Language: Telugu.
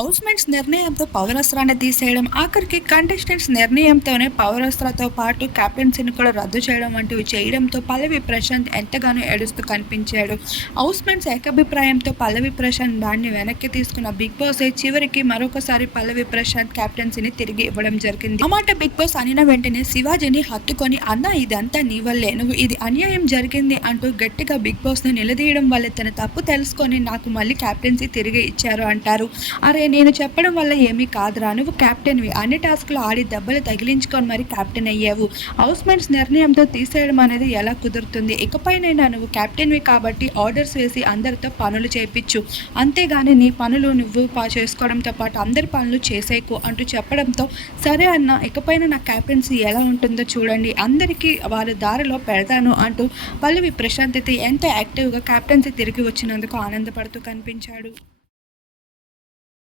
హౌస్మేట్స్ నిర్ణయంతో పౌరస్త్రాన్ని తీసేయడం ఆఖరికి కంటెస్టెంట్స్ నిర్ణయంతోనే పౌరస్త్రతో పాటు కెప్టెన్సీని కూడా రద్దు చేయడం వంటివి చేయడంతో పల్లవి ప్రశాంత్ ఎంతగానో ఏడుస్తూ కనిపించాడు. హౌస్మేట్స్ ఏకాభిప్రాయంతో పల్లవి ప్రశాంత్ దాన్ని వెనక్కి తీసుకున్న బిగ్ బాస్ చివరికి మరొకసారి పల్లవి ప్రశాంత్ కెప్టెన్సీని తిరిగి ఇవ్వడం జరిగింది. ఆ బిగ్ బాస్ అనిన వెంటనే శివాజీని హత్తుకొని అన్న ఇదంతా నీ వల్లే నువ్వు ఇది అన్యాయం జరిగింది అంటూ గట్టిగా బిగ్ బాస్ని నిలదీయడం వల్ల తన తప్పు తెలుసుకొని నాకు మళ్ళీ కెప్టెన్సీ తిరిగి ఇచ్చారు అంటారు. అరే నేను చెప్పడం వల్ల ఏమీ కాదురా. నువ్వు కెప్టెన్వి అన్ని టాస్క్లు ఆడి దెబ్బలు తగిలించుకొని మరి కెప్టెన్ అయ్యావు. హౌస్ మేట్స్ నిర్ణయంతో తీసేయడం అనేది ఎలా కుదురుతుంది? ఇకపైనైనా నువ్వు కెప్టెన్వి కాబట్టి ఆర్డర్స్ వేసి అందరితో పనులు చేయించు అంతేగాని నీ పనులు నువ్వు పా చేసుకోవడంతో పాటు అందరి పనులు చేసేయకు అంటూ చెప్పడంతో సరే అన్న ఇకపైన నా క్యాప్టెన్సీ ఎలా ఉంటుందో చూడండి. అందరికీ వాళ్ళ దారిలో పెడతాను అంటూ పల్లవి ప్రశాంత్ అయితే ఎంతో యాక్టివ్గా క్యాప్టెన్సీ తిరిగి వచ్చినందుకు ఆనందపడుతూ కనిపించాడు.